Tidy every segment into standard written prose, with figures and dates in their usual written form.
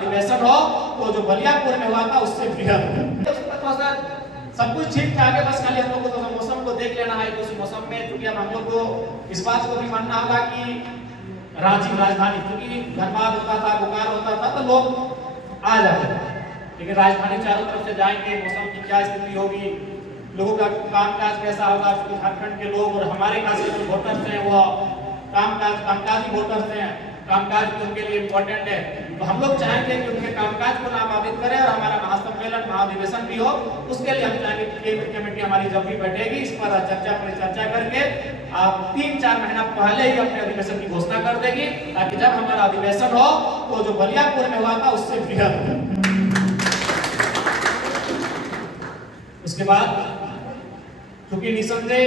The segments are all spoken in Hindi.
अधिवेशन हो तो जो बलियापुर में हुआ था उससे बृहद हो। सब कुछ ठीक ठाक है, बस खाली हम लोग को तो मौसम को देख लेना है कि उस मौसम में चूंकि अब हम लोग को इस बात को भी मानना होगा कि रांची राजधानी, क्योंकि धनबाद होता था, बोकारो होता था तो लोग आ जाते थे, लेकिन राजधानी चारों तरफ से जाएंगे, मौसम की क्या स्थिति होगी, लोगों का कामकाज कैसा होगा, झारखंड के लोग और हमारे खास जो वोटर्स हैं वो कामकाजी वोटर्स हैं, कामकाज भी उनके लिए इम्पोर्टेंट है। तो हम लोग चाहेंगे कि उनके कामकाज को नामांकित करें और हमारा महासम्मेलन महाधिवेशन भी हो, उसके लिए हम चाहेंगे कि केंद्रीय कमेटी हमारी जब भी बैठेगी इस पर चर्चा करके आप 3-4 महीना पहले ही अपने अधिवेशन की घोषणा कर देगी, ताकि जब हमारा अधिवेशन हो तो जो बलियापुर में हुआ था उससे बृहद हो। उसके बाद चूंकि निसंदेह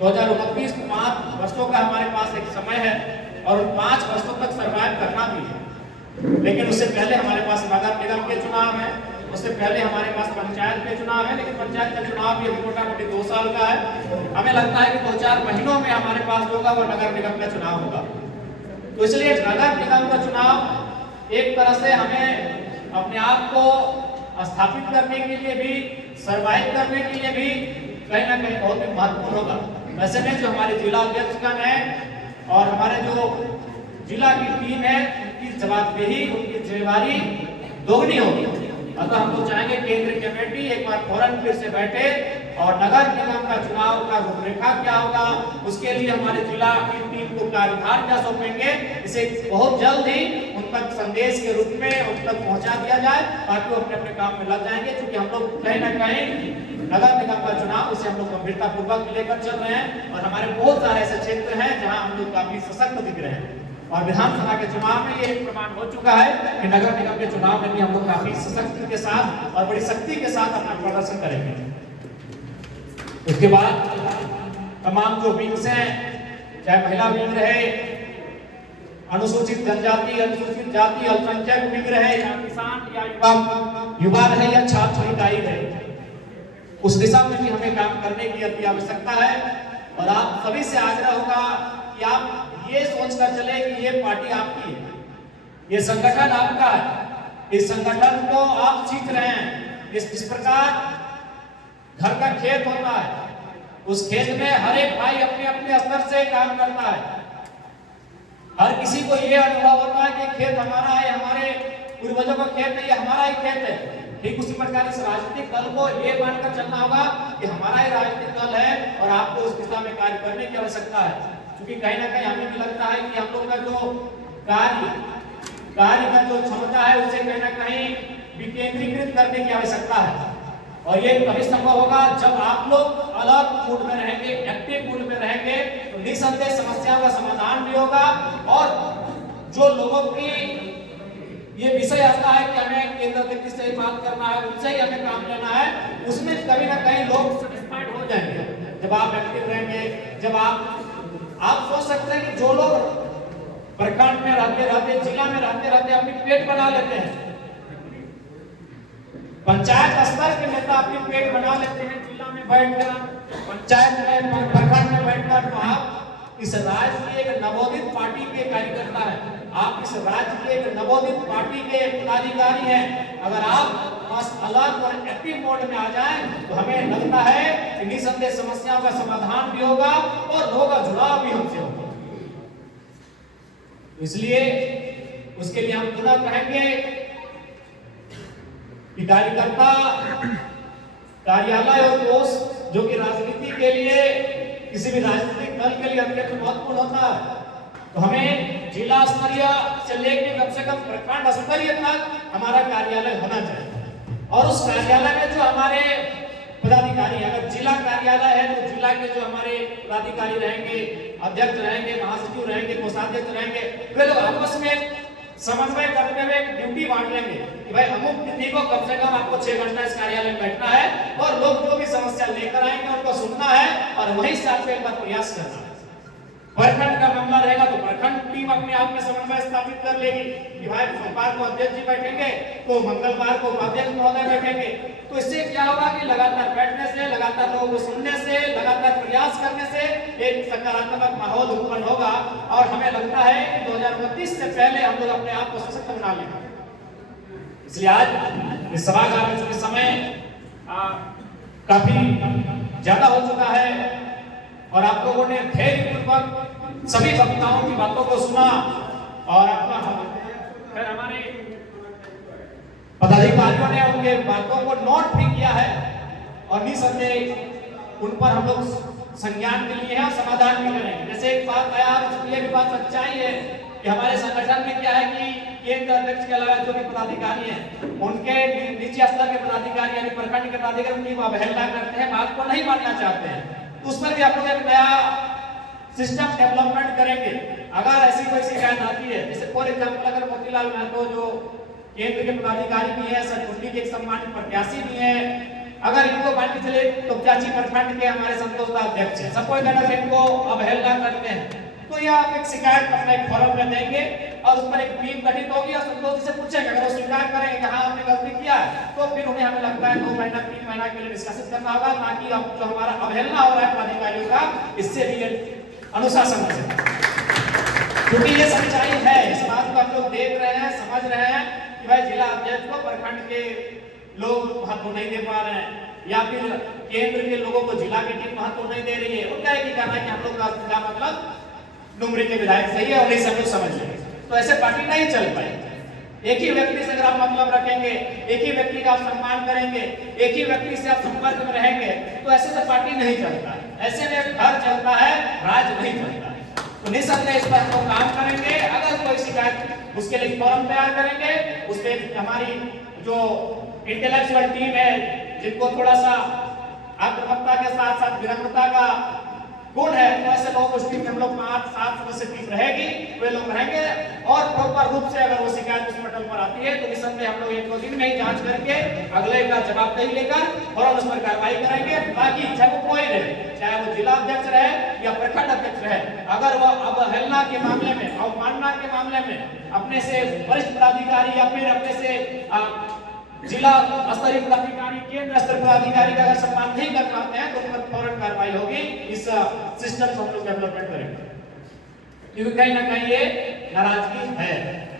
2029 5 वर्षों का हमारे पास एक समय है और 5 वर्षों तक सर्वाइव करना भी है, लेकिन उससे पहले हमारे पास नगर निगम के चुनाव है, उससे पहले हमारे पास पंचायत के चुनाव है, लेकिन पंचायत का चुनाव भी अभी मोटा-मोटी 2 साल का है। हमें लगता है कि 2-4 महीनों में हमारे पास जो होगा वो नगर निगम का चुनाव होगा। तो इसलिए नगर निगम का चुनाव एक तरह से हमें अपने आप को स्थापित करने के लिए भी, सर्वाइव करने के लिए भी कहीं ना कहीं बहुत ही महत्वपूर्ण होगा। वैसे में जो हमारे जिला अध्यक्षगण हैं और हमारे जो जिला की टीम है उनकी जवाबदेही, उनकी जिम्मेवारी दोगुनी होगी। अतः हम लोग चाहेंगे केंद्रीय कमेटी एक बार फौरन फिर से बैठे और नगर निगम का चुनाव का रूपरेखा क्या होगा, उसके लिए हमारे जिला की टीम को कार्यभार क्या सौंपेंगे, इसे बहुत जल्द ही उन तक संदेश के रूप में उन तक पहुंचा दिया जाए, ताकि वो अपने अपने काम में लग जाएंगे। क्योंकि हम लोग कहीं ना कहीं नगर निगम का चुनाव इसे हम लोग गंभीरता पूर्वक लेकर चल रहे हैं और हमारे बहुत सारे ऐसे क्षेत्र हैं जहां हम लोग काफी सशक्त दिख रहे हैं और विधानसभा के चुनाव में ये प्रमाण हो चुका है कि नगर निगम के चुनाव में भी हम लोग काफी सशक्ति के साथ और बड़ी शक्ति के साथ अपना प्रदर्शन करेंगे। उसके बाद तमाम जो विंग्स हैं, चाहे महिला विंग रहे, अनुसूचित जनजाति, अनुसूचित जाति, अल्पसंख्यक विंग रहे, या किसान या युवा रहे या छात्र इकाई रहे, उस दिशा में भी हमें काम करने की अति आवश्यकता है। और आप सभी से आग्रह होगा कि आप ये सोचकर चले कि ये पार्टी आपकी है, ये संगठन आपका है, इस संगठन को आप सीख रहे हैं। इस प्रकार घर का खेत होता है, उस खेत में हर एक भाई अपने अपने स्तर से काम करता है। हर किसी को ये अनुभव होता है कि खेत हमारा है, हमारे पूर्वजों का खेत नहीं, हमारा ही खेत है। ठीक उसी प्रकार इस राजनीतिक दल को ये मानकर चलना होगा कि हमारा ही राजनीतिक दल है और आपको उस दिशा में कार्य करने की आवश्यकता है। क्योंकि कहीं ना कहीं हमें भी लगता है कि हम लोग का जो कार्य का जो क्षमता है उसे कहीं ना कहीं विकेंद्रीकृत करने की आवश्यकता है। और ये तभी संभव होगा जब आप लोग अलग मूड में रहेंगे, एक्टिव मूड में रहेंगे, तो निसंदेह समस्याओं का समाधान भी होगा। और जो लोगों की ये विषय आता है कि हमें केंद्र अध्यक्ष से बात करना है, उनसे ही हमें काम लेना है, उसमें कभी ना कहीं लोग सेटिस्फाइड हो जाएंगे जब आप एक्टिव रहेंगे। जब आप सोच सकते हैं कि जो लोग प्रखंड में रहते जिला में रहते अपनी पेट बना लेते हैं, पंचायत स्तर के नेता अपनी पेट बना लेते हैं जिला में बैठकर, पंचायत में, प्रखंड में बैठकर, तो आप इस राज्य की एक नवोदित पार्टी के कार्यकर्ता है, आप इस राज्य के एक नवोदित पार्टी के पदाधिकारी हैं। अगर आप अलग और एक्टिव मोड में आ जाएं तो हमें लगता है कि निसंदेह समस्याओं का समाधान भी होगा और लोगों का जुड़ाव भी हमसे होगा। इसलिए उसके लिए हम पुनः कहेंगे कि कार्यकर्ता, कार्यालय और कोष जो कि राजनीति के लिए, किसी भी राजनीतिक दल के लिए अत्यंत महत्वपूर्ण होता है, तो हमें जिला स्तरीय से लेकर कम से कम प्रखंड स्तरीय तक हमारा कार्यालय होना चाहिए। और उस कार्यालय में जो हमारे पदाधिकारी, अगर जिला कार्यालय है तो जिला के जो हमारे पदाधिकारी रहेंगे, अध्यक्ष रहेंगे, महासचिव रहेंगे, कोषाध्यक्ष रहेंगे, वे लोग आपस में समन्वय करते हुए ड्यूटी बांट लेंगे कि भाई अमुक तिथि को कम से कम आपको 6 घंटा इस कार्यालय में बैठना है और लोग जो भी समस्या लेकर आएंगे उनको सुनना है और वहीं से आपको एक बार प्रयास करना है। प्रखंड का मामला रहेगा तो प्रखंड टीम अपने आप में समन्वय स्थापित कर लेगी कि भाई सोमवार को अध्यक्ष जी बैठेंगे तो मंगलवार को उपाध्यक्ष महोदय बैठेंगे। तो इससे क्या होगा कि लगातार बैठने से, लगातार लोगों को सुनने से, लगातार प्रयास करने से एक सकारात्मक माहौल उत्पन्न होगा और हमें लगता है कि 2029 से पहले हम लोग अपने आप को सशक्त बना लेंगे। इसलिए आज इस सभागार में चूंकि समय काफी ज्यादा हो चुका है और आप लोगों ने धैर्यपूर्वक सभी वक्ताओं की बातों को सुना और अपना हमारे पदाधिकारियों ने उनके बातों को नोट भी किया है और निसंदेह उन पर हम लोग संज्ञान के लिए हैं, समाधान भी करेंगे। जैसे एक बात है, ये भी बात सच्चाई है कि हमारे संगठन में क्या है कि केंद्र अध्यक्ष के अलावा जो भी पदाधिकारी हैं उनके नीचे स्तर के पदाधिकारी यानी प्रखंड के पदाधिकारी उनकी अवहेलना करते हैं, बात को नहीं मानना चाहते हैं। तो उस पर भी आप लोग एक नया सिस्टम डेवलपमेंट करेंगे। अगर ऐसी कोई शिकायत आती है, जैसे फॉर एग्जाम्पल अगर मोतीलाल महतो जो केंद्र के पदाधिकारी भी है, सरकुंडी के एक सम्मानित प्रत्याशी भी है, अगर इनको मान के चले तो चाची प्रखंड के हमारे संतोष अध्यक्ष है, सपोज अगर इनको अवहेलना करते हैं तो यह आप एक शिकायत अपने एक फोरम में देंगे और उस पर एक टीम गठित होगी और संतोष से पूछेंगे। अगर वो स्वीकार करेंगे कि हाँ हमने गलती किया है तो फिर उन्हें हमें लगता है 2 महीना 3 महीना के लिए डिस्कशन करना होगा, ताकि अब जो हमारा अवहेलना हो रहा है पदाधिकारियों का इससे भी अनुशासन हो सके। क्योंकि ये सच्चाई है, इस बात को हम लोग देख रहे हैं, समझ रहे हैं कि भाई जिला अध्यक्ष को प्रखंड के लोग महत्व नहीं दे पा रहे हैं या फिर केंद्र के लोगों को जिला की टीम महत्व नहीं दे रही है। उनका एक ही कहना है कि हम लोग का मतलब डुमरी के विधायक सही है और नहीं सब लोग समझ लेंगे, तो ऐसे पार्टी नहीं चल पाएगी। एक ही व्यक्ति से अगर आप मतलब रखेंगे, एक ही व्यक्ति का आप सम्मान करेंगे, एक ही व्यक्ति से आप संपर्क में रहेंगे तो ऐसे से पार्टी नहीं चलता है। ऐसे में घर चलता है, राज नहीं चलता है। तो निसंदेह इस पर हम लोग काम करेंगे। अगर कोई शिकायत उसके लिए फॉर्म तैयार करेंगे, उस पर हमारी जो इंटेलेक्चुअल टीम है जिनको थोड़ा सा आक्रामकता के साथ साथ विनम्रता का गुण है, तो ऐसे लोगों को टीम में हम लोग 5-7 सदस्य टीम रहेगी, वे लोग रहेंगे और प्रॉपर रूप से अगर वो शिकायत उस पटल पर आती है तो निसंदेह हम लोग 1-2 दिन में ही जांच करके अगले का जवाबदेही लेकर और उस पर कार्रवाई करेंगे, ताकि चाहे वो कोई रहे, चाहे वो जिला अध्यक्ष रहे या प्रखंड अध्यक्ष रहे, अगर वो अवहेलना के मामले में, अवमानना के मामले में अपने से वरिष्ठ पदाधिकारी या फिर अपने से जिला स्तरीय पदाधिकारी, केंद्र स्तर पदाधिकारी का अगर सम्मान नहीं कर पाते हैं तो उन पर फौरन कार्रवाई होगी। इस सिस्टम को हम लोग डेवलपमेंट करेंगे, क्योंकि कहीं ना कहीं ये नाराजगी है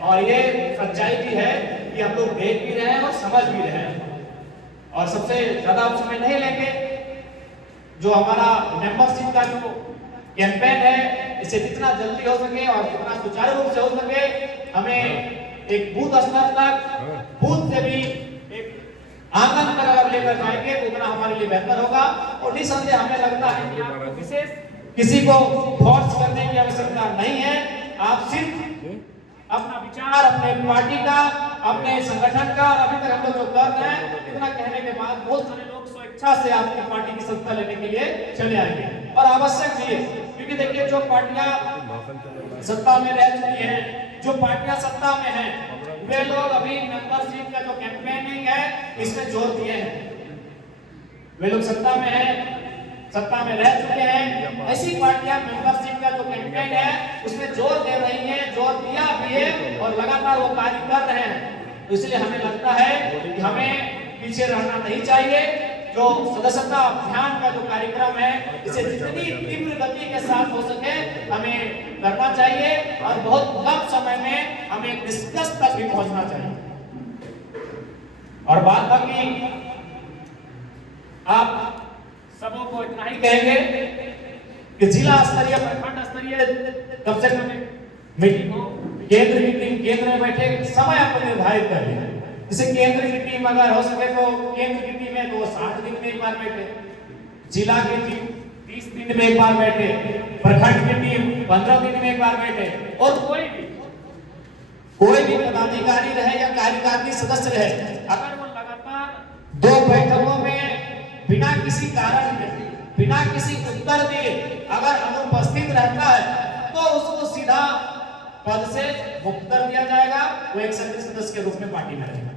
और ये सच्चाई भी है कि हम लोग देख भी रहे हैं और समझ भी रहे हैं। और सबसे ज्यादा हम समय नहीं लेंगे, जो हमारा मेंबरशिप का जो कैंपेन है इसे जितना जल्दी हो सके और जितना सुचारू रूप से हो सके, हमें एक बूथ स्तर तक, बूथ से भी आंगन तक अगर लेकर जाएंगे तो उतना हमारे लिए बेहतर होगा। और निसंदेह हमें लगता है कि आपको विशेष किसी को फोर्स करने की आवश्यकता नहीं है। आप सिर्फ अपना विचार, अपने पार्टी का, अपने संगठन का, अभी तक हम लोग जो कर रहे हैं, इतना कहने के बाद बहुत सारे लोग स्वेच्छा से आपकी पार्टी की सत्ता लेने के लिए चले आएंगे और आवश्यक भी है। क्योंकि देखिए जो पार्टियां सत्ता में रह चुकी हैं, जो पार्टियां सत्ता में हैं, वे लोग अभी मेंबरशिप का जो कैंपेनिंग है इसमें जोर दिए हैं। वे लोग सत्ता में हैं, सत्ता में रह चुके हैं, ऐसी पार्टियां मेंबरशिप का जो कैंपेन है उसमें जोर दे रही हैं, जोर दिया भी है और लगातार वो कार्य कर रहे हैं। तो इसलिए हमें लगता है कि हमें पीछे रहना नहीं चाहिए। जो सदस्यता अभियान का जो कार्यक्रम है इसे जितनी तीव्र गति के साथ हो सके हमें करना चाहिए और बहुत कम समय में हमें निष्कर्ष तक भी पहुंचना चाहिए। और बात बाकी आप सबों को इतना ही कहेंगे कि जिला स्तरीय, प्रखंड स्तरीय कम से कम मीटिंग हो, केंद्र की टीम केंद्र में बैठे, समय आपको निर्धारित कर लें। जैसे केंद्र की टीम अगर हो सके तो केंद्र की टीम है तो 60 दिन में एक बार बैठे, जिला की टीम 30 दिन में एक बार बैठे, प्रखंड की टीम 15 दिन में एक बार बैठे, और कोई भी पदाधिकारी रहे या कार्यकारिणी सदस्य रहे, अगर वो लगातार 2 बैठकों में बिना किसी कारण के, बिना किसी उत्तर दिए अगर अनुपस्थित रहता है तो उसको सीधा पद से मुक्त कर दिया जाएगा, वो एक सक्रिय सदस्य के रूप में पार्टी में रहेगा।